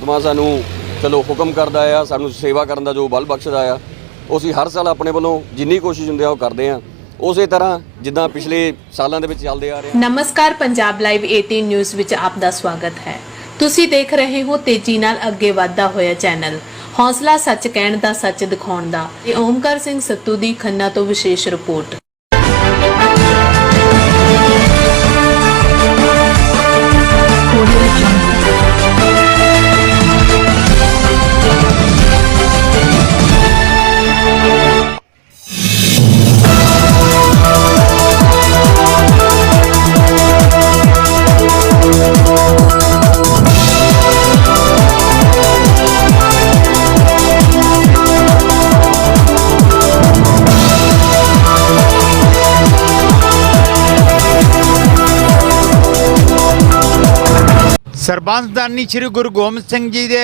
ਪ੍ਰਮਾਤਮਾ ਸਾਨੂੰ, ਚਲੋ, ਹੁਕਮ ਕਰਦਾ ਆ, ਸਾਨੂੰ ਸੇਵਾ ਕਰਨ ਦਾ ਜੋ ਬਲ ਬਖਸ਼ਦਾ ਆ ਅਸੀਂ ਹਰ ਸਾਲ ਆਪਣੇ ਵੱਲੋਂ ਜਿੰਨੀ ਕੋਸ਼ਿਸ਼ ਹੁੰਦੀ ਆ, ਉਹ ਕਰਦੇ ਆ। ਉਸੇ ਤਰ੍ਹਾਂ ਜਿੱਦਾਂ ਪਿਛਲੇ ਸਾਲਾਂ ਦੇ ਵਿੱਚ ਚੱਲਦੇ ਆ ਰਹੇ। ਨਮਸਕਾਰ ਪੰਜਾਬ ਲਾਈਵ 18 ਨਿਊਜ਼ ਵਿੱਚ ਆਪ ਦਾ ਸਵਾਗਤ ਹੈ। ਤੁਸੀਂ ਦੇਖ ਰਹੇ ਹੋ ਤੇਜ਼ੀ ਨਾਲ ਅੱਗੇ ਵਧਦਾ ਹੋਇਆ ਚੈਨਲ। ਹੌਸਲਾ ਸੱਚ ਕਹਿਣ ਦਾ, ਸੱਚ ਦਿਖਾਉਣ ਦਾ ਇਹ ਓਮਕਾਰ ਸਿੰਘ ਸੱਤੂ ਦੀ ਖੰਨਾ ਤੋਂ ਵਿਸ਼ੇਸ਼ ਰਿਪੋਰਟ। ਸਰਬੰਸਦਾਨੀ ਸ੍ਰੀ ਗੁਰੂ ਗੋਬਿੰਦ ਸਿੰਘ ਜੀ ਦੇ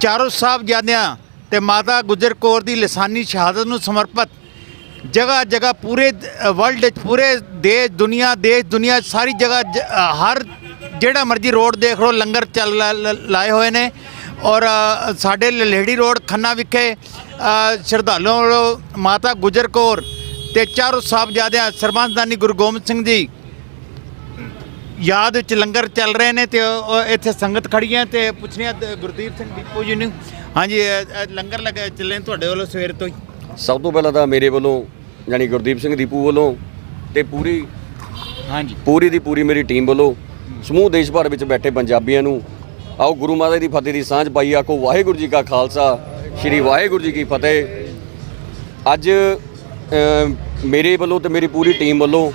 ਚਾਰੋਂ ਸਾਹਿਬਜ਼ਾਦਿਆਂ ਤੇ ਮਾਤਾ ਗੁਜਰ ਕੌਰ ਦੀ ਲਸਾਨੀ ਸ਼ਹਾਦਤ ਨੂੰ ਸਮਰਪਿਤ ਜਗ੍ਹਾ ਜਗ੍ਹਾ ਪੂਰੇ ਵਰਲਡ ਵਿੱਚ ਪੂਰੇ ਦੇਸ਼ ਦੁਨੀਆ ਦੇਸ਼ ਦੁਨੀਆ ਸਾਰੀ ਜਗ੍ਹਾ ਜ- ਹਰ ਜਿਹੜਾ ਮਰਜ਼ੀ ਰੋਡ ਦੇਖ ਲਓ ਲੰਗਰ ਚੱਲ ਲਾ- ਲਾਏ ਹੋਏ ਨੇ ਔਰ ਸਾਡੇ ਲਲੇੜੀ ਰੋਡ ਖੰਨਾ ਵਿਖੇ ਅ, ਸ਼ਰਧਾਲੂਆਂ ਮਾਤਾ ਗੁਜਰ ਕੌਰ ਤੇ ਚਾਰੋਂ ਸਾਹਿਬਜ਼ਾਦਿਆਂ ਸਰਬੰਸਦਾਨੀ ਗੁਰੂ ਗੋਬਿੰਦ ਸਿੰਘ ਜੀ ਯਾਦ ਵਿੱਚ ਲੰਗਰ ਚੱਲ ਰਹੇ ਨੇ ਤੇ ਉਹ ਇੱਥੇ ਸੰਗਤ ਖੜੀ ਹੈ ਤੇ ਪੁੱਛਣੀਆਂ ਤੇ ਗੁਰਦੀਪ ਸਿੰਘ ਦੀਪੂ ਜੀ ਨੂੰ। ਹਾਂਜੀ ਇਹ- ਇਹ ਲੰਗਰ ਲੱਗਾ ਚੱਲੇ ਨੇ ਤੁਹਾਡੇ ਵੱਲੋਂ ਸਵੇਰ ਤੋਂ ਹੀ। ਸਭ ਤੋਂ ਪਹਿਲਾਂ ਤਾਂ ਮੇਰੇ ਵੱਲੋਂ ਯਾਨੀ ਗੁਰਦੀਪ ਸਿੰਘ ਦੀਪੂ ਵੱਲੋਂ ਤੇ ਪੂਰੀ ਹਾਂਜੀ। ਪੂਰੀ ਦੀ ਪੂਰੀ ਮੇਰੀ ਟੀਮ ਵੱਲੋਂ ਸਮੂਹ ਦੇਸ਼ ਭਰ ਵਿੱਚ ਬੈਠੇ ਪੰਜਾਬੀਆਂ ਨੂੰ ਆਓ ਗੁਰੂ ਮਾਤਾ ਦੀ ਫਤਿਹ ਦੀ ਸਾਂਝ ਪਾਈ ਆਖੋ ਵਾਹਿਗੁਰੂ ਜੀ ਕਾ ਖਾਲਸਾ ਸ੍ਰੀ ਵਾਹਿਗੁਰੂ ਜੀ ਕੀ ਫਤਿਹ। ਅੱਜ ਅ, ਮੇਰੇ ਵੱਲੋਂ ਤੇ ਮੇਰੀ ਪੂਰੀ ਟੀਮ ਵੱਲੋਂ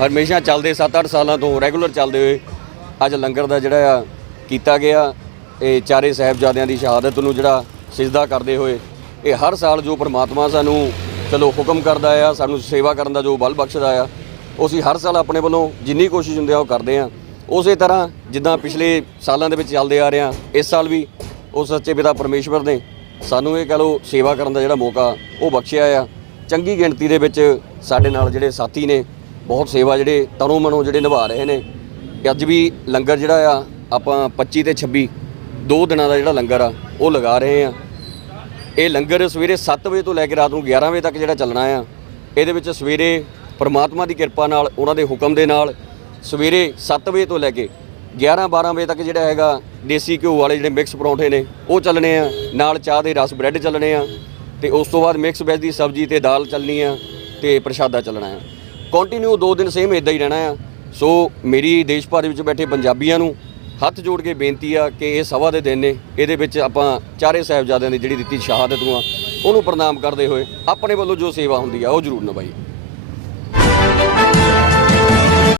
ਹਮੇਸ਼ਾ ਚੱਲਦੇ 7-8 ਸਾਲਾਂ ਤੋਂ ਰੈਗੂਲਰ ਚੱਲਦੇ ਹੋਏ ਅੱਜ ਲੰਗਰ ਦਾ ਜਿਹੜਾ ਆ ਕੀਤਾ ਗਿਆ। ਇਹ ਚਾਰੇ ਸਾਹਿਬਜ਼ਾਦਿਆਂ ਦੀ ਸ਼ਹਾਦਤ ਨੂੰ ਜਿਹੜਾ ਸਿਜਦਾ ਕਰਦੇ ਹੋਏ ਇਹ ਹਰ ਸਾਲ ਜੋ ਪ੍ਰਮਾਤਮਾ ਸਾਨੂੰ ਚਲੋ ਹੁਕਮ ਕਰਦਾ ਆ, ਸਾਨੂੰ ਸੇਵਾ ਕਰਨ ਦਾ ਜੋ ਬਲ ਬਖਸ਼ਦਾ ਆ, ਉਹ ਅਸੀਂ ਹਰ ਸਾਲ ਆਪਣੇ ਵੱਲੋਂ ਜਿੰਨੀ ਕੋਸ਼ਿਸ਼ ਹੁੰਦੀ ਆ ਉਹ ਕਰਦੇ ਆ। ਉਸੇ ਤਰ੍ਹਾਂ ਜਿੱਦਾਂ ਪਿਛਲੇ ਸਾਲਾਂ ਦੇ ਵਿੱਚ ਚੱਲਦੇ ਆ ਰਹੇ ਆ ਇਸ ਸਾਲ ਵੀ ਉਹ ਸੱਚੇ ਪਿਤਾ ਪਰਮੇਸ਼ਵਰ ਨੇ ਸਾਨੂੰ ਇਹ ਕਹ ਲਓ ਸੇਵਾ ਕਰਨ ਦਾ ਜਿਹੜਾ ਮੌਕਾ ਉਹ ਬਖਸ਼ਿਆ ਆ। ਚੰਗੀ ਗਿਣਤੀ ਦੇ ਵਿੱਚ ਸਾਡੇ ਨਾਲ ਜਿਹੜੇ ਸਾਥੀ ਨੇ ਬਹੁਤ ਸੇਵਾ ਜਿਹੜੇ ਤਨੋਂ ਮਨੋਂ ਜਿਹੜੇ ਨਿਭਾ ਰਹੇ ਨੇ ਤੇ ਅੱਜ ਵੀ ਲੰਗਰ ਜਿਹੜਾ ਆ, ਆਪਾਂ 25 ਤੇ 26 ਦੋ ਦਿਨਾਂ ਦਾ ਜਿਹੜਾ ਲੰਗਰ ਆ, ਉਹ ਲਗਾ ਰਹੇ ਆ। ਇਹ ਲੰਗਰ ਸਵੇਰੇ 7 ਵਜੇ ਤੋਂ ਲੈ ਕੇ ਰਾਤ ਨੂੰ 11 ਵਜੇ ਤੱਕ ਜਿਹੜਾ ਚੱਲਣਾ ਆ, ਇਹਦੇ ਵਿੱਚ ਸਵੇਰੇ ਪਰਮਾਤਮਾ ਦੀ ਕਿਰਪਾ ਨਾਲ, ਉਹਨਾਂ ਦੇ ਹੁਕਮ ਦੇ ਨਾਲ ਸਵੇਰੇ 7 ਵਜੇ ਤੋਂ ਲੈ ਕੇ 11 12 ਵਜੇ ਤੱਕ ਜਿਹੜਾ ਹੈਗਾ, ਦੇਸੀ ਘਿਓ ਵਾਲੇ ਜਿਹੜੇ ਮਿਕਸ ਪਰੌਂਠੇ ਨੇ, ਉਹ ਚੱਲਣੇ ਆ। ਨਾਲ ਚਾਹ ਦੇ ਰਸ ਬ੍ਰੈਡ ਚੱਲਣੇ ਆ ਤੇ ਉਸ ਤੋਂ ਬਾਅਦ ਮਿਕਸ ਵੈਜ ਦੀ ਸਬਜ਼ੀ ਤੇ ਦਾਲ ਚੱਲਣੀ ਆ ਤੇ ਪ੍ਰਸ਼ਾਦਾ ਚੱਲਣਾ ਆ। ਕੰਟੀਨਿਊ ਦੋ ਦਿਨ ਸੇਮ ਇਦਾਂ ਹੀ ਰਹਿਣਾ ਆ। ਸੋ ਮੇਰੀ ਦੇਸ਼ ਭਰ ਵਿੱਚ ਬੈਠੇ ਪੰਜਾਬੀਆਂ ਨੂੰ ਹੱਥ ਜੋੜ ਕੇ ਬੇਨਤੀ ਆ ਕਿ ਇਹ ਸਭਾ ਦੇ ਦਿਨ ਨੇ, ਇਹਦੇ ਵਿੱਚ ਆਪਾਂ ਚਾਰੇ ਸਾਹਿਬਜ਼ਾਦਿਆਂ ਦੀ ਜਿਹੜੀ ਦਿੱਤੀ ਸ਼ਹਾਦਤ ਨੂੰ ਆ, ਉਹਨੂੰ ਪ੍ਰਣਾਮ ਕਰਦੇ ਹੋਏ ਆਪਣੇ ਵੱਲੋਂ ਜੋ ਸੇਵਾ ਹੁੰਦੀ ਆ, ਉਹ ਜ਼ਰੂਰ ਨਿਭਾਈਏ।